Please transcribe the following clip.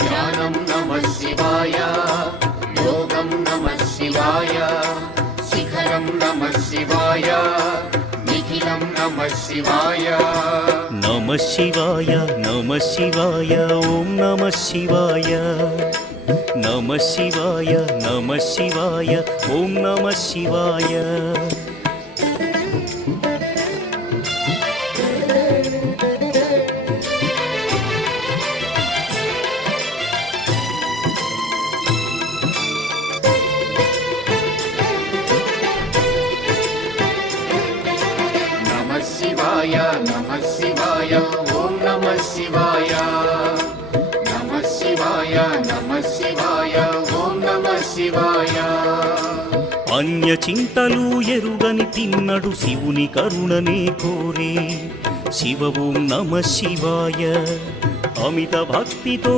ध्यानं नमः शिवाय, योगं नमः शिवाय, शिखरं नमः शिवाय, निखिलं नमः शिवाय। नमः शिवाय नमः शिवाय ओम नमः शिवाय, नमः शिवाय नमः शिवाय ओम नमः शिवाय। नमः शिवाय ओम नमः शिवाय, नमः शिवाय ओम नमः शिवाय। अन्य చింతలు ఎరుగని తిన్నడు శివుని కరుణనే కోరే శివ ఓం నమః శివాయ, అమిత భక్తితో